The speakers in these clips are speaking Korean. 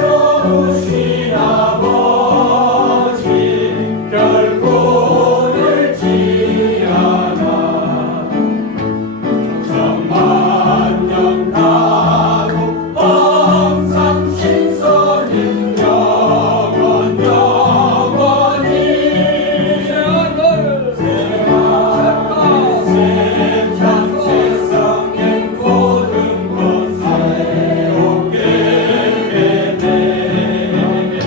새로우신 아버지 결코 늙지 않아 천만년 가도 항상 신선인 영원 영원히 세상 세상의 모든 것 새롭게 되네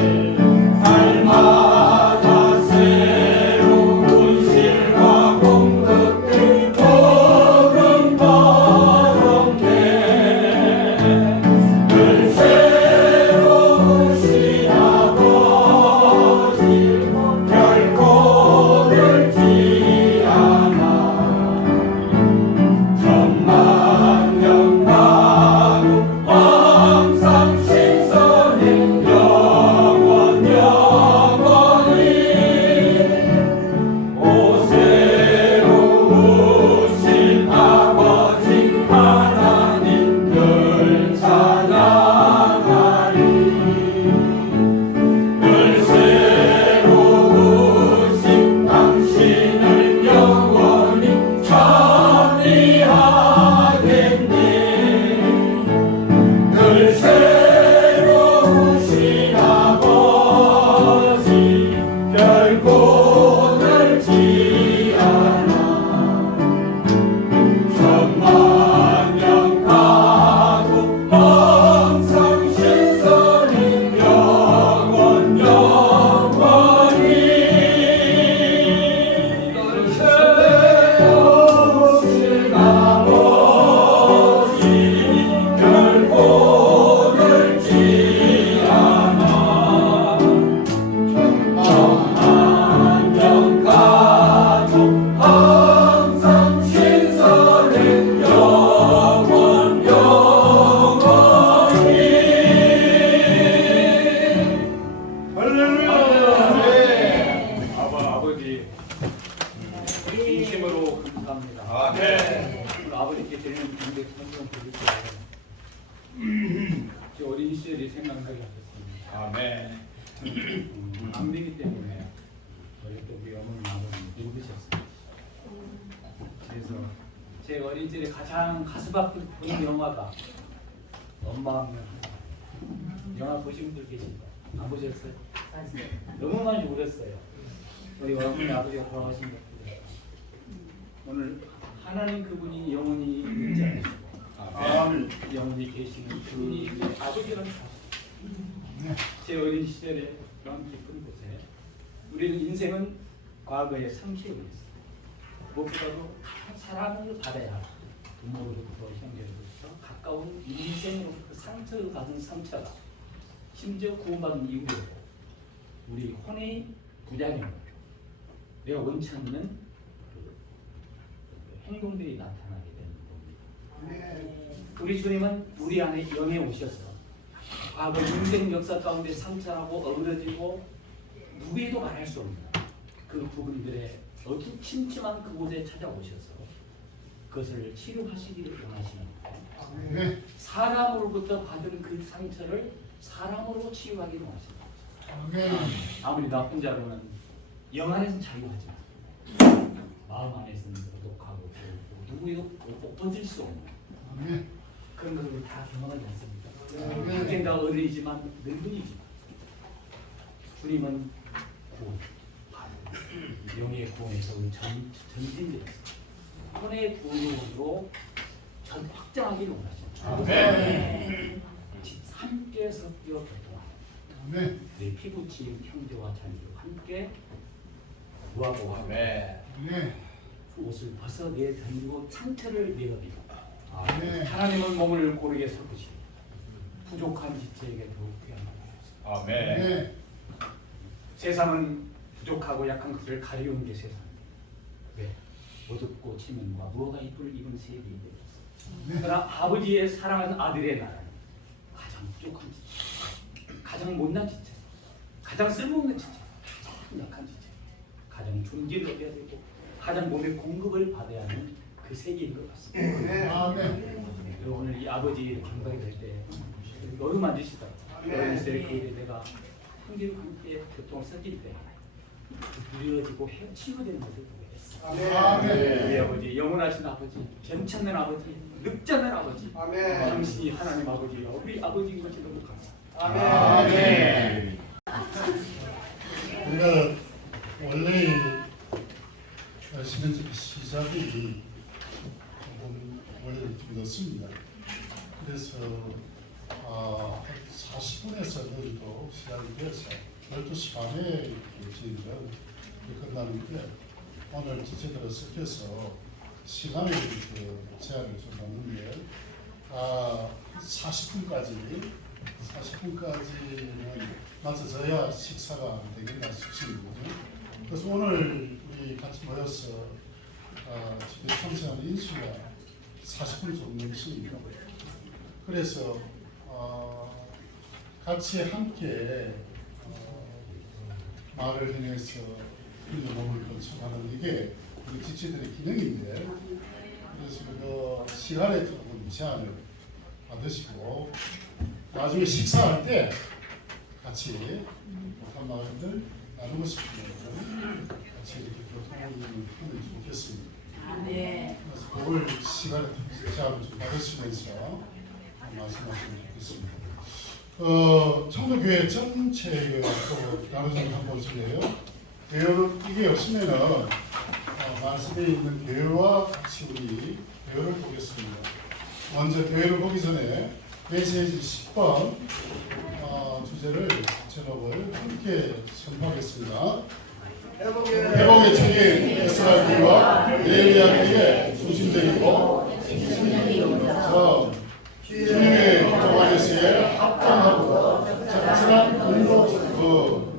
날마다 새로운 실과 공급이 보름바롭네 늘 새로우신 아버지 결코 늙지 않아 천만년 가도 항상 신선인 영원 영원히 오 새로우신 아버지 하나님 늘 찬양하리 늘 새로우신 당신을 영원히 찬미하겠네 늘 새로우신 아버지 결코 늙지 않아 천만년 가도 항상 신선인 영원 영원히 늘 새로우신 아버지 결코 늙지 않아 천만년 가도 항상 신선인 영원 영원히 할렐루야. 아버지 진심으로 감사합니다. 오늘 아버지께 드리는 기도의 찬송 드릴 때 제 어린 시절이 생각나게 하셨습니다. 아멘. 암되기 때문에 저희 또 우리 어머니 아버지 힘드셨어요. 그래서 제 어린 시절에 가장 가슴 아픈 영화가 엄마 영화 보신 분들 계신가? 안 보셨어요? 너무 많이 울었어요. 우리 어머니 아버지가 돌아가신 것들. 오늘 하나님 그분이 영원히 있지 않으시고 영원히 계시는 그분이 아버지라는 사실. 제 어린 시절에 그런 깊은 곳에 우리는 인생은 과거의 상처에 있어요. 무엇보다도 사랑을 받아야 부모로부터 형제로부터 가까운 인생으로 그 상처를 받은 상처가 심지어 구원받은 이후에도 우리 혼의 부작용 내가 원치 않는 그 행동들이 나타나게 되는 겁니다. 우리 주님은 우리 안에 영에 오셔서 과거 인생 역사 가운데 상처하고 어그러지고 누구에도 말할 수 없는 그 부분들의 어두침침한 그곳에 찾아오셔서 그것을 치료하시기를 원하시는데 사람으로부터 받은 그 상처를 사람으로 치유하기를 원하십니다. 아무리 나 혼자로는 영 안에서는 자유하지만 마음 안에서는 고독하고 누구에도 벗을 수 없는 그런 것을 다 경험하지 않습니까? 언젠가 어린이지만 늙은이지만 주님은 구원, 영의 구원에서 전진되었습니다. 혼의 구원으로 전 확장하기를 원하십니다. 함께 섞여 교통하는 내 피부치인 형제와 자매로 함께 구하고 옷을 벗어내 던지고 상처를 내어드리고 하나님은 몸을 고르게 섞으시고 부족한 지체에게 더욱 귀한 아멘. 세상은 부족하고 약한 것을 가리우는 게 세상입니다. 왜? 어둡고 치명과 무화과 잎을 입은 세계인데 그러나 아버지의 사랑하는 아들의 나라는 가장 부족한 지체, 가장 못난 지체, 가장 쓸모없는 지체, 가장 약한 지체, 가장 존재를 얻어야 되고 가장 몸의 공급을 받아야 하는 그 세계인 것 같습니다. 아멘. 오늘 이 아버지 감각이 될 때 너도 만지시더라고. 그래서 그 내가 형제와 함께 교통을 섞일 때 누려지고 치유되는 것을 보게 됐어. 우리 아버지, 영원하신 아버지, 괜찮는 아버지, 늙지 않는 아버지, 당신이 하나님 아버지요 우리 아버지인 것이 너무 감사합니다. 아멘. 우리가 원래 시간적 시작이 원래 좀 늦습니다. 그래서 40분에서 늦어도 시작이 돼서 12시 반에 진행을 끝나는데 오늘 지체들을 섞여서 시간을 제한을 좀 놓는데 40분까지는 맞춰져야 식사가 되겠나 싶습니다. 그래서 오늘 우리 같이 모여서 집에 참석하는 인수가 40분 정도 있습니다. 그래서 같이 함께 말을 행해서 우리의 몸을 건축하는 이게 우리 지체들의 기능인데 그래서 그 시간에 조금 제한을 받으시고 나중에 식사할 때 같이 한 마음들 나누고 싶으면 같이 이렇게 교통을 하면 좋겠습니다. 그래서 그걸 시간에 제한을 좀 받으시면서 말씀하시면 좋겠습니다. 청도교회 전체의 나누는 한번 보실래요? 이게 없으면은 말씀에 있는 교회와 같이 우리 교회를 보겠습니다. 먼저 교회를 보기 전에 메시지 10번 주제를 제목을 함께 선포하겠습니다. 회복의 책임 에스라기와 네헤미야기의 중심적이고 주님의 동안에서의 합당하고 적절한 인도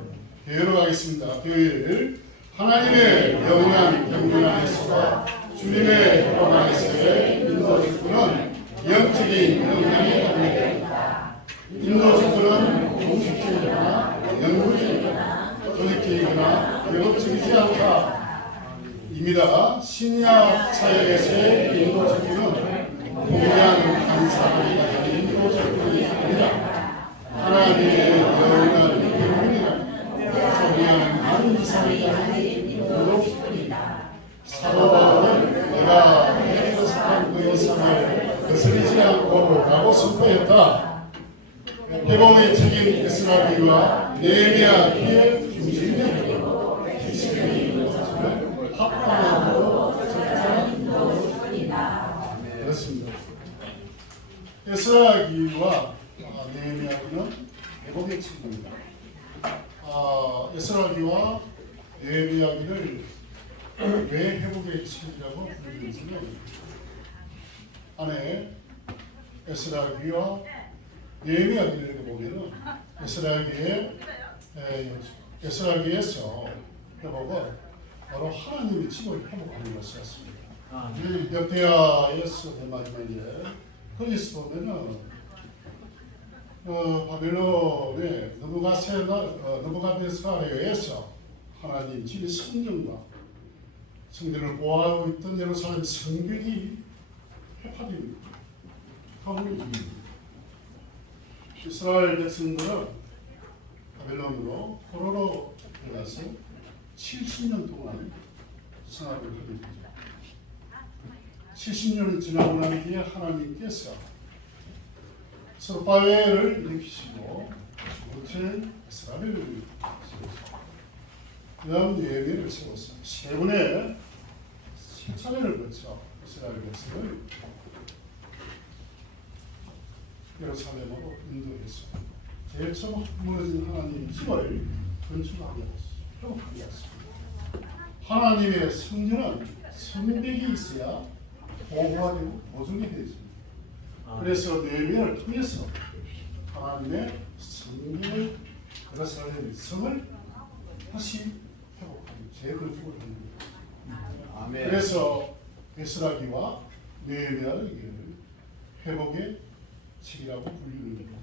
교회로 가겠습니다. 교회를 하나님의 영원한 경륜 안에서와 주님의 동안에서의 인도 직분은 영적인 영향이 됩니다. 인도 직분은 공식적이거나 영구적이거나 조직적이거나 개혁적이지 않다입니다. 신약 사역에서의 인도 직분은 공유한 감사를 가진 인도 직분이 아니라 하나님의 영원한 경륜이라 소개하는 감사를 가진 인도 직분이다. 사도 바울은 내가 해석한 그의 삶을 거스르지 않고 라고 선포했다. 회복의 책임 에스라기와 네헤미야기의 중심적이고 핵심적인 것을 합당하고 적절한 인도주권이다. 그렇습니다. 에스라기와 네헤미야기는 회복의 책임입니다. 에스라기와 네헤미야기를 왜 회복의 책임이라고 부르는지는 안에 에스라기와 네헤미야기를 보면은 에스라기에서 회복은 바로 하나님의 집을 회복하는 것이었습니다. 역대하에서 마지막에 거기서 보면은 바벨론의 느부갓네살에 의해서 하나님 집의 성전과 성전을 보호하고 있던 예루살렘 성벽이 회파됩니다. 이스라엘 백성들은 바벨론으로 포로로 들어가서 70년 동안 생활을 하게 되죠. 70년이 지나고 난 뒤에 하나님께서 스룹바벨을 일으키시고 고칠 이스라엘을 세우시고 그다음 예배를 세워서 세 번의 세차례를 거쳐 이스라엘 백성을 예루살렘으로 인도해서 제일 처음 무너진 하나님의 집을 건축하게 하셨습니다. 회복하게 하셨습니다. 하나님의 성전은 성벽이 있어야 보호하고 보존이 되죠. 그래서 네헤미야를 통해서 하나님의 성경을 예루살렘의 성을 다시 회복하는 재건축을 합니다. 그래서 에스라기와 네헤미야를 회복의 책이라고 불리는 겁니다.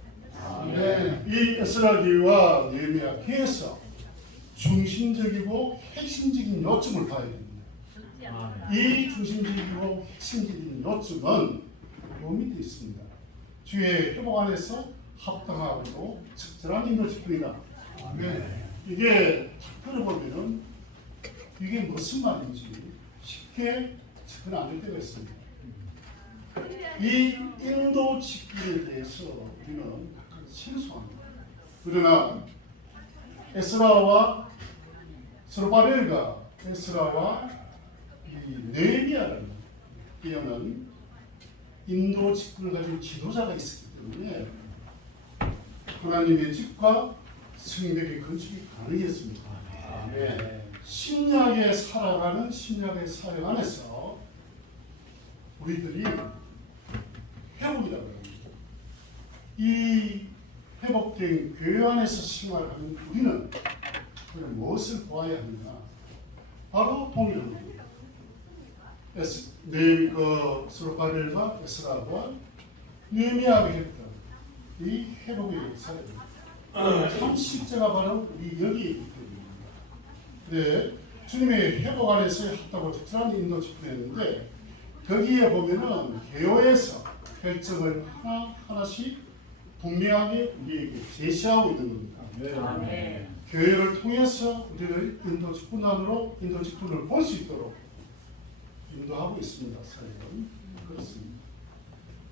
이 에스라기와 네헤미야에서 중심적이고 핵심적인 요점을 봐야 됩니다. 이 중심적이고 핵심적인 요점은 요 밑에 있습니다. 주의 회복 안에서 합당하고 적절한 인도 집권이다. 이게 딱 들어보면은 이게 무슨 말인지 쉽게 접근 안 될 때가 있습니다. 이 인도 집권에 대해서 우리는 약간 생소합니다. 그러나 에스라와 스룹바벨과 에스라와 이 느헤미야를 이어는 인도 집권을 가진 지도자가 있었기 때문에 하나님의 집과 성벽의 건축이 가능했습니다. 신약에 살아가는 신약의 사회 안에서 우리들이 회복이라고 합니다. 이 회복된 교회 안에서 생활하는 우리는 무엇을 보아야 하느냐? 바로 동일합니다. 스룹바벨과 에스라와 느헤미야가 했던 이 회복의 사례입니다. 참 실제가 바로 우리 여기에 있기 때문입니다. 네, 주님의 회복 안에서 했다고 특별한 인도 집회했는데 거기에 보면은 개요에서 결정을 하나씩 분명하게 우리에게 제시하고 있는 겁니다. 교회를 통해서 우리를 인도 직분안으로 인도 직분을 볼 수 있도록 인도하고 있습니다. 사회는 그렇습니다.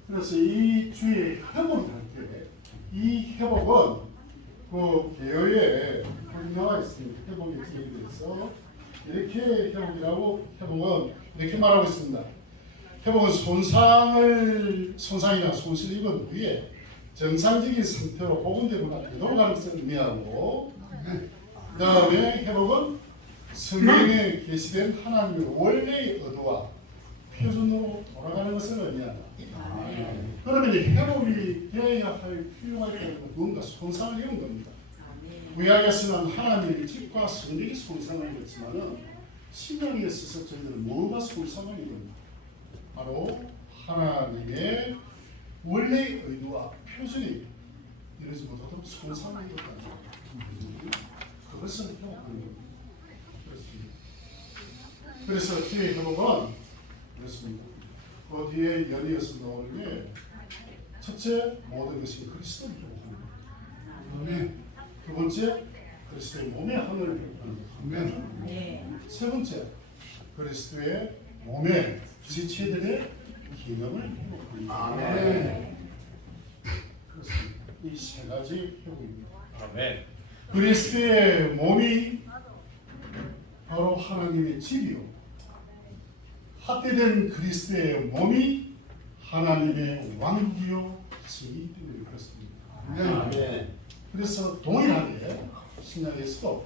그래서 이 주의 회복을 할 때 이 회복은 그 개요에 나와 있습니다. 회복의 기회에 대해서 이렇게 회복은 이렇게 말하고 있습니다. 회복은 손상이나 손실을 입은 후에 정상적인 상태로 복원되거나 되돌아가는 것을 의미하고, 그 다음에 회복은 성경에 게시된 하나님의 원래의 의도와 표준으로 돌아가는 것을 의미한다. 그러면 이 회복이 되어야 할 필요가 있다는 뭔가 손상을 입은 겁니다. 구약에서는 하나님의 집과 성경이 손상을 입었지만은 신약에 있어서 저희들은 뭐가 손상을 입었나? 바로 하나님의 원래의 의도와 표준이 이러지 못하도록 손상을 입었다는 겁니다. 그것을 회복하는 겁니다. 그래서 뒤에 회복은 그렇습니다. 그 뒤에 연이어서 나오는 게 첫째, 모든 것이 그리스도를 회복하는 것. 두 번째, 그리스도의 몸의 하늘을 회복하는 것. 세 번째, 그리스도의 몸의 지체들의 기능을 회복하는 것. 그렇습니다. 이 세 가지 회복입니다. 그리스도의 몸이 바로 하나님의 집이요, 합대된 그리스도의 몸이 하나님의 왕국이요 집이기 때문에 그렇습니다. 그래서 동일하게 신약에서도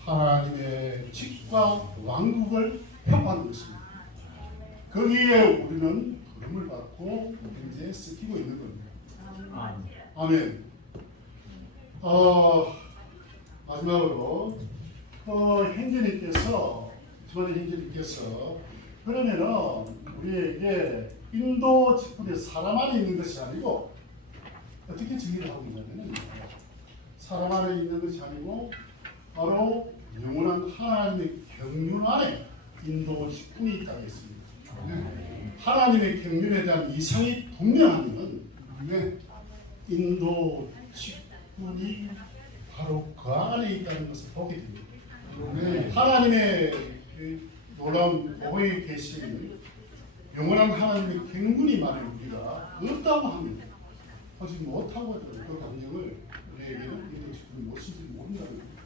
하나님의 집과 왕국을 회복하는 것입니다. 거기에 우리는 부름을 받고 현재 쓰이고 있는 겁니다. 아멘. 마지막으로 형제님께서 그러면은 우리에게 인도 직분에 사람 안에 있는 것이 아니고 어떻게 정의를 하고 있냐면은 사람 안에 있는 것이 아니고 바로 영원한 하나님의 경륜 안에 인도 직분이 있다고 했습니다. 하나님의 경륜에 대한 이상이 분명하면 인도 직분이 바로 그 안에 있다는 것을 보게 됩니다. 하나님의 놀라운 복에 계신 영원한 하나님의 경륜이 만약 우리가 없다고 하면 하지 못하고 그 감정을 우리에게는 인도 직분이 무엇인지 모른다는 겁니다.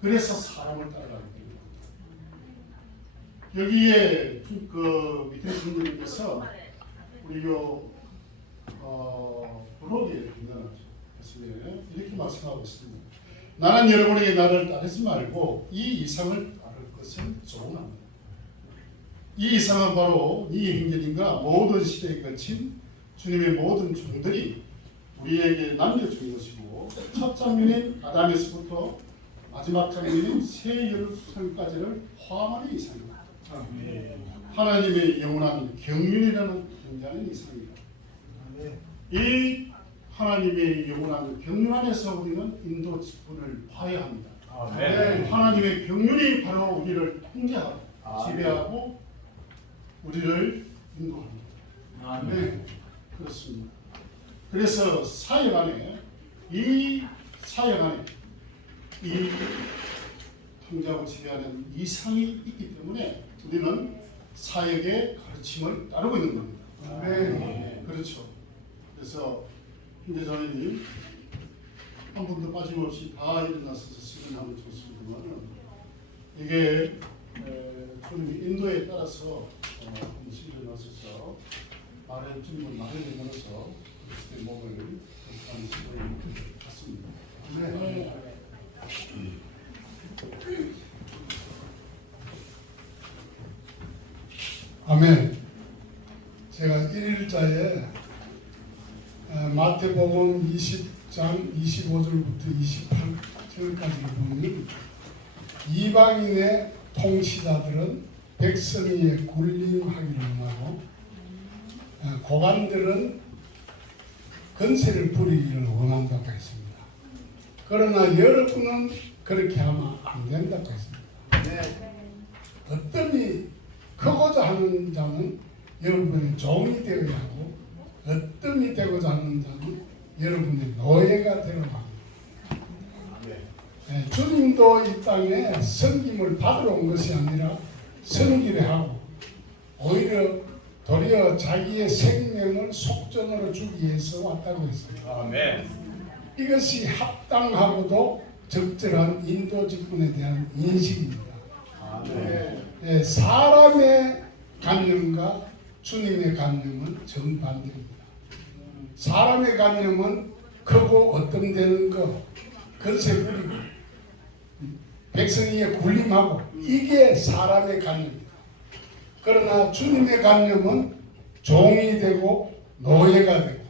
그래서 사람을 따라가게 됩니다. 여기에 그 밑에 분들께서 우리 블로그에 등장하죠. 이렇게 말씀하고 있습니다. 나는 여러분에게 나를 따르지 말고 이 이상을 따를 것을 조언합니다. 이 이상은 바로 이 형제님과 모든 시대에 거친 주님의 모든 종들이 우리에게 남겨준 것이고, 첫 장면인 아담에서부터 마지막 장면인 새 예루살렘까지를 포함하는 이상입니다. 하나님의 영원한 경륜이라는 굉장한 이상입니다. 이 하나님의 영원한 경륜 안에서 우리는 인도 직분을 봐야 합니다. 하나님의 경륜이 바로 우리를 통제하고 지배하고 우리를 인도합니다. 그렇습니다. 그래서 사역 안에 이 통제하고 지배하는 이상이 있기 때문에 우리는 사역의 가르침을 따르고 있는 겁니다. 그렇죠. 그래서 hin대자매님 한 분도 빠짐없이 다 일어나서 수련하면 좋습니다만 이게 주님의 인도에 따라서 한 번씩 일어나셔서 말을 좀 말을 내면서 그리스도의 몸을 하는 시간이 같습니다. 아멘. 제가 1일자에 마태복음 20장 25절부터 28절까지 보면 이방인의 통치자들은 백성의 군림하기를 원하고 고관들은 건세를 부리기를 원한다고 했습니다. 그러나 여러분은 그렇게 하면 안 된다고 했습니다. 어떤이 크고자 하는 자는 여러분의 종이 되어야 하고 어떤이 되고자 하는 자는 여러분의 노예가 되어야 합니다. 주님도 이 땅에 섬김을 받으러 온 것이 아니라 섬기려 하고 오히려 도리어 자기의 생명을 속전으로 주기 위해서 왔다고 했습니다. 아멘. 이것이 합당하고도 적절한 인도 직분에 대한 인식입니다. 사람의 관념과 주님의 관념은 정반대입니다. 사람의 관념은 크고 어떤되는 것, 건세 부리고 백성에게 군림하고 이게 사람의 관념입니다. 그러나 주님의 관념은 종이 되고 노예가 되고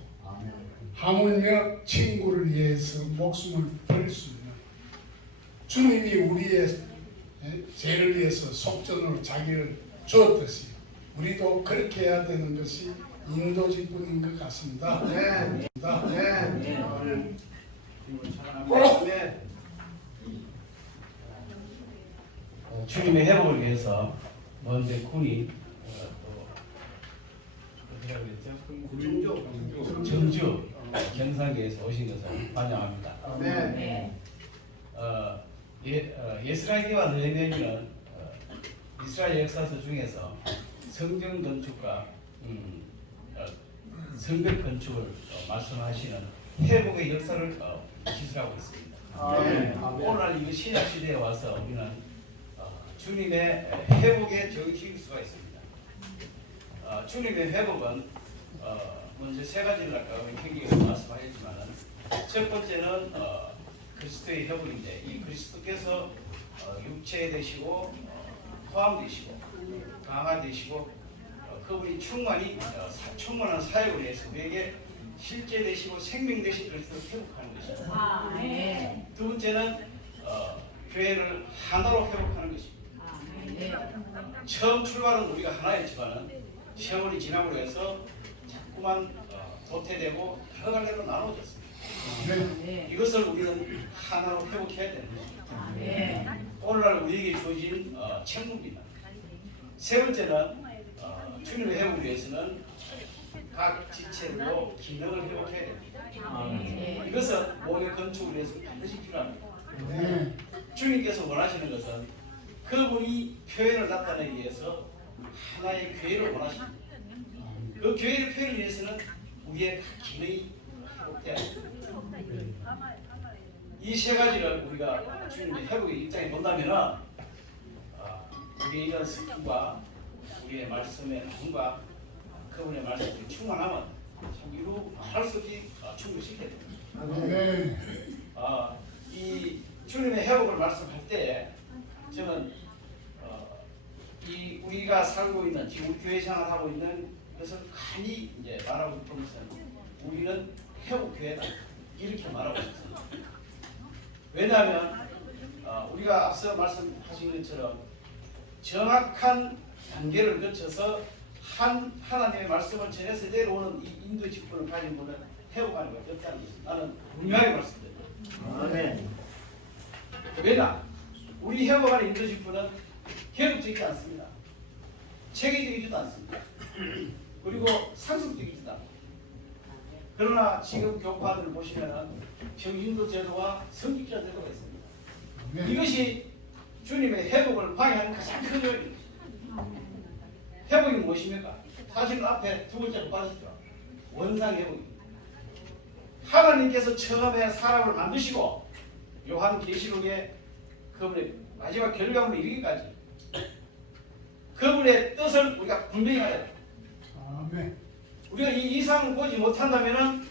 하물며 친구를 위해서 목숨을 버릴 수 있는 주님이 우리의 죄를 위해서 속전으로 자기를 주었듯이 우리도 그렇게 해야 되는 것이 인도 직분인 것 같습니다. 주님의 회복을 위해서 먼저 군이 또 어디라고 그랬죠? 정주 경상계에서 오신 것을 환영합니다. 예스라기와 느헤미야는 이스라엘 역사서 중에서 성전 건축과 성벽 건축을 말씀하시는 회복의 역사를 기술하고 있습니다. 오늘날 이 신약 시대에 와서 우리는 주님의 회복의 정식일 수가 있습니다. 주님의 회복은 먼저 세 가지를 아까 형님께서 말씀하셨지만은 첫 번째는 그리스도의 회복인데 이 그리스도께서 육체 되시고 포함되시고 강화되시고 그분이 충만한 사역을 위해서 우리에게 실제 되시고 생명 되신 그리스도를 회복하는 것입니다. 두 번째는 교회를 하나로 회복하는 것입니다. 처음 출발은 우리가 하나였지만은 세월이 지남으로 해서 자꾸만 도태되고 여러 갈래로 나눠졌습니다. 이것을 우리는 하나로 회복해야 되는 것입니다. 오늘날 우리에게 주어진 책무입니다. 세 번째는 주님의 회복을 위해서는 각 지체로 기능을 회복해야 됩니다. 이것은 몸의 건축을 위해서 반드시 필요합니다. 주님께서 원하시는 것은 그분이 표현을 나타내기 위해서 하나의 교회를 원하십니다. 그 교회의 표현을 위해서는 우리의 각 기능이 회복돼야 합니다. 이 세 가지를 우리가 주님의 회복의 입장에 본다면 우리의 이런 스킨과 우리의 말씀의 나음과 그분의 말씀이 충만하면 참 이루 말할 수 없이 충분시켜야 됩니다. 이 주님의 회복을 말씀할 때 저는 이 우리가 살고 있는 지금 교회 생활하고 있는 것을 간이 이제 말하고 싶은 것은 우리는 회복 교회다 이렇게 말하고 싶습니다. 왜냐하면 우리가 앞서 말씀하신 것처럼 정확한 단계를 거쳐서 하나님의 말씀을 전해서 내려오는 이 인도 직분을 가진 분은 회복하는 것이 없다는 것을 나는 분명하게 말씀드립니다. 왜냐? 우리 회복하는 인도 직분은 계급적이지 않습니다. 체계적이지도 않습니다. 그리고 상습적이지도 않고 그러나 지금 교파들을 보시면은 평신도 제도와 성직자 제도가 있습니다. 네. 이것이 주님의 회복을 방해하는 가장 큰 요인입니다. 회복이 무엇입니까? 사실은 앞에 두 번째로 빠졌죠. 원상 회복입니다. 하나님께서 처음에 사람을 만드시고 요한계시록에 그분의 마지막 결과물에 이르기까지 그분의 뜻을 우리가 분명히 알아야 돼요. 아멘. 우리가 이 이상을 보지 못한다면은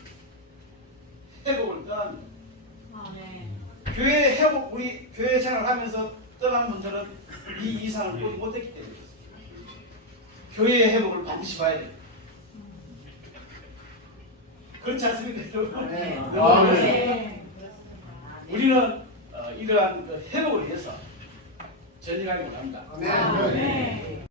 회복을 떠납니다. 교회 회복, 우리 교회 생활하면서 떠난 분들은 이 이상을 보지 못했기 때문에 교회의 회복을 반드시 봐야 돼요. 그렇지 않습니까, 여러분? 네. 우리는 이러한 그 회복을 위해서 전진하기 원합니다. 네.